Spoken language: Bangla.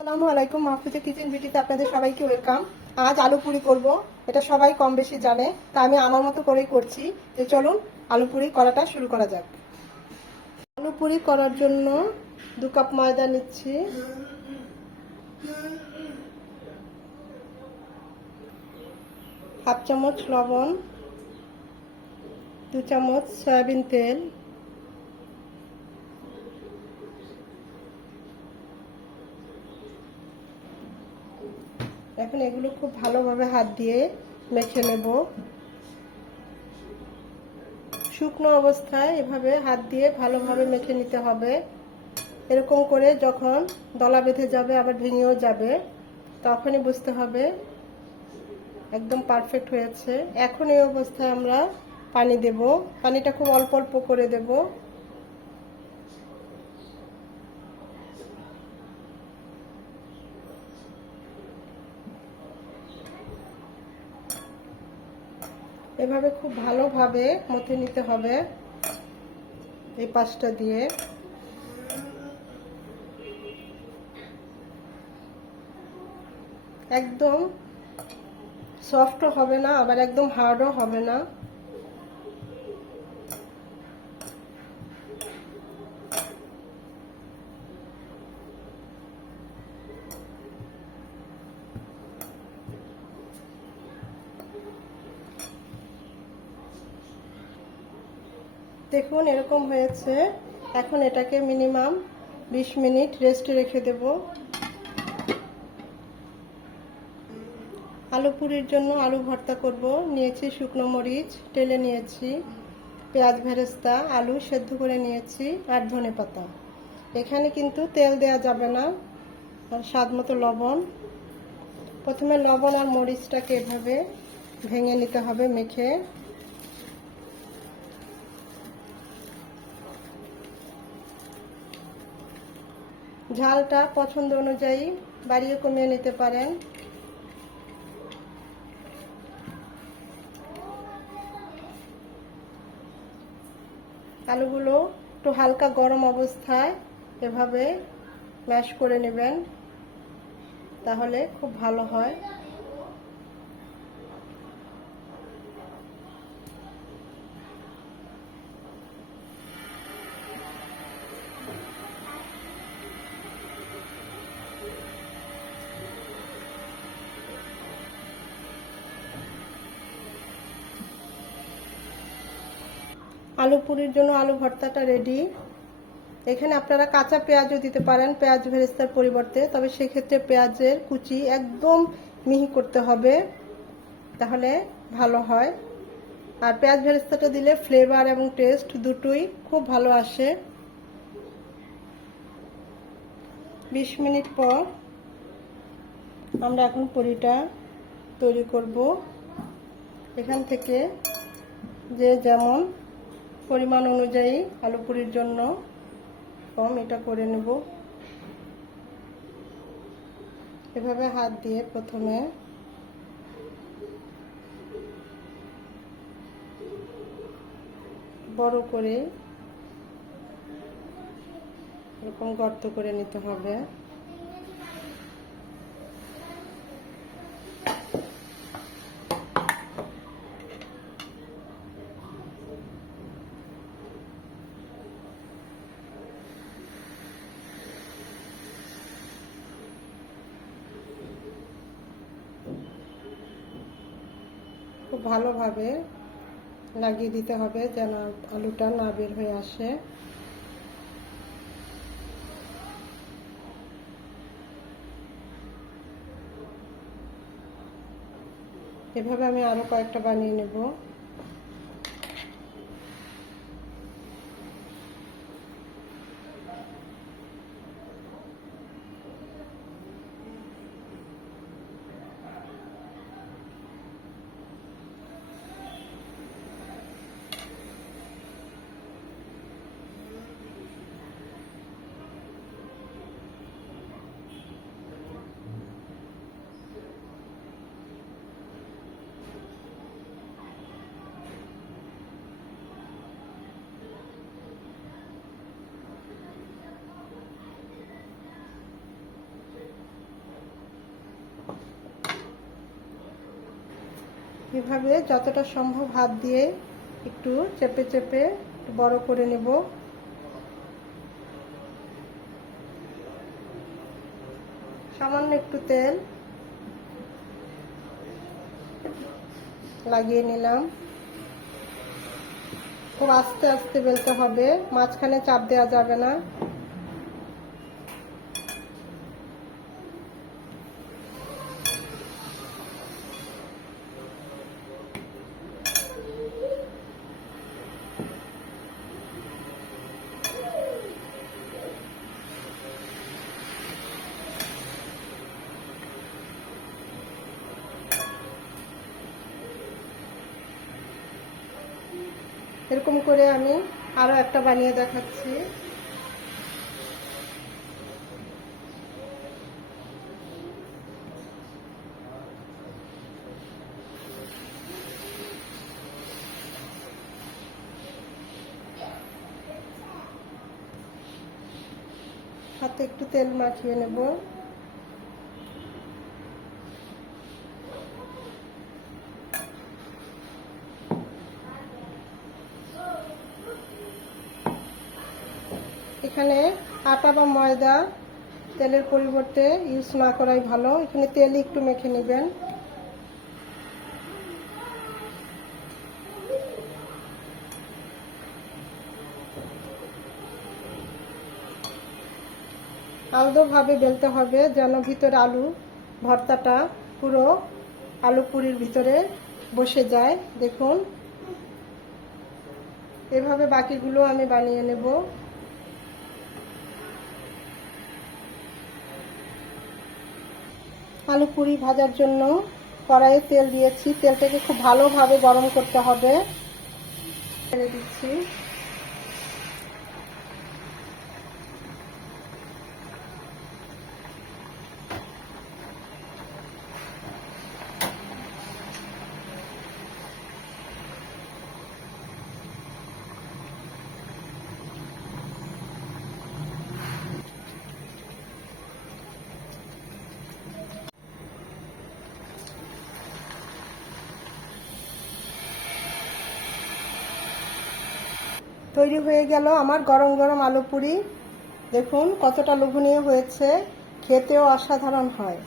আসসালামু আলাইকুম মাহফুজা কিচেন বিউটিতে আপনাদের সবাইকে ওয়েলকাম। আজ আলু পুরি করব, এটা সবাই কম বেশি জানে, তা আমি আমার মতো করেই করছি। যে চলুন, আলু পুরি করাটা শুরু করা যাক। আলু পুরি করার জন্য দু কাপ ময়দা নিচ্ছি। হাফ চামচ লবণ, দু চামচ সয়াবিন তেল এখন এগুলো খুব ভালোভাবে হাত দিয়ে মেখে নেব। শুকনো অবস্থায় এভাবে হাত দিয়ে ভালোভাবে মেখে নিতে হবে। এরকম করে যখন দলা বেঁধে যাবে, আবার ভেঙেও যাবে, তখনই বুঝতে হবে একদম পারফেক্ট হয়েছে। এখন এই অবস্থায় আমরা পানি দেব। পানিটা খুব অল্প অল্প করে দেব। এভাবে খুব ভালোভাবে মথে নিতে হবে এই পাশটা দিয়ে। একদম সফটও হবে না, আবার একদম হার্ডও হবে না। দেখুন, এরকম হয়েছে। এখন এটাকে মিনিমাম বিশ মিনিট রেস্টে রেখে দেব। আলু পুরির জন্য আলু ভর্তা করব। নিয়েছি শুকনো মরিচ টেলে নিয়েছি পেঁয়াজ ভেরেস্তা, আলু সেদ্ধ করে নিয়েছি আর ধনে পাতা। এখানে কিন্তু তেল দেয়া যাবে না, আর স্বাদ মতো লবণ। প্রথমে লবণ আর মরিচটাকে এভাবে ভেঙে নিতে হবে, মেখে। ঝালটা পছন্দ অনুযায়ী বাড়িয়ে কমিয়ে নিতে পারেন। আলুগুলো একটু হালকা গরম অবস্থায় এভাবে ম্যাশ করে নেবেন, তাহলে খুব ভালো হয়। আলু পুরির জন্য আলু ভর্তাটা রেডি এখানে আপনারা কাঁচা পেঁয়াজও দিতে পারেন, পেঁয়াজ ভেরেস্তার পরিবর্তে। তবে সেক্ষেত্রে পেঁয়াজের কুচি একদম মিহি করতে হবে, তাহলে ভালো হয়। আর পেঁয়াজ ভেরেস্তাটা দিলে ফ্লেভার এবং টেস্ট দুটোই খুব ভালো আসে। বিশ মিনিট পর আমরা এখন পুরিটা তৈরি করব। এখান থেকে যে যেমন পরিমাণ অনুযায়ী আলু পুরির জন্য কম এটা করে নেব। এভাবে হাত দিয়ে প্রথমে বড় করে এরকম গর্ত করে নিতে হবে। খুব ভালোভাবে লাগিয়ে দিতে হবে যেন আলুটা না বের হয়ে আসে। এভাবে আমি আরও কয়েকটা বানিয়ে নেব। এভাবে যতটা সম্ভব হাত দিয়ে একটু চেপে চেপে বড় করে নেব। সামান্য একটু তেল লাগিয়ে নিলাম। খুব আস্তে আস্তে বেলতে হবে, মাঝখানে চাপ দেওয়া যাবে না। এরকম করে আমি আরও একটা বানিয়ে দেখাচ্ছি। হাতে একটু তেল মাখিয়ে নেব। এখানে আটা বা ময়দা তেলের পরিবর্তে ইউজ না করাই ভালো। এখানে তেল একটু মেখে নেবেন। আলদোভাবে বেলতে হবে যেন ভিতরে আলু ভর্তাটা পুরো আলু পুরির ভিতরে বসে যায়। দেখুন। এভাবে বাকিগুলো আমি বানিয়ে নেব। আলু পুরি ভাজার জন্য কড়াইয়ে তেল দিয়েছি। তেলটাকে খুব ভালোভাবে গরম করতে হবে। ছেড়ে দিচ্ছি। তৈরি হয়ে গেল আমার গরম গরম আলু পুরি। দেখুন কতটা লোভনীয় হয়েছে। খেতেও অসাধারণ হয়।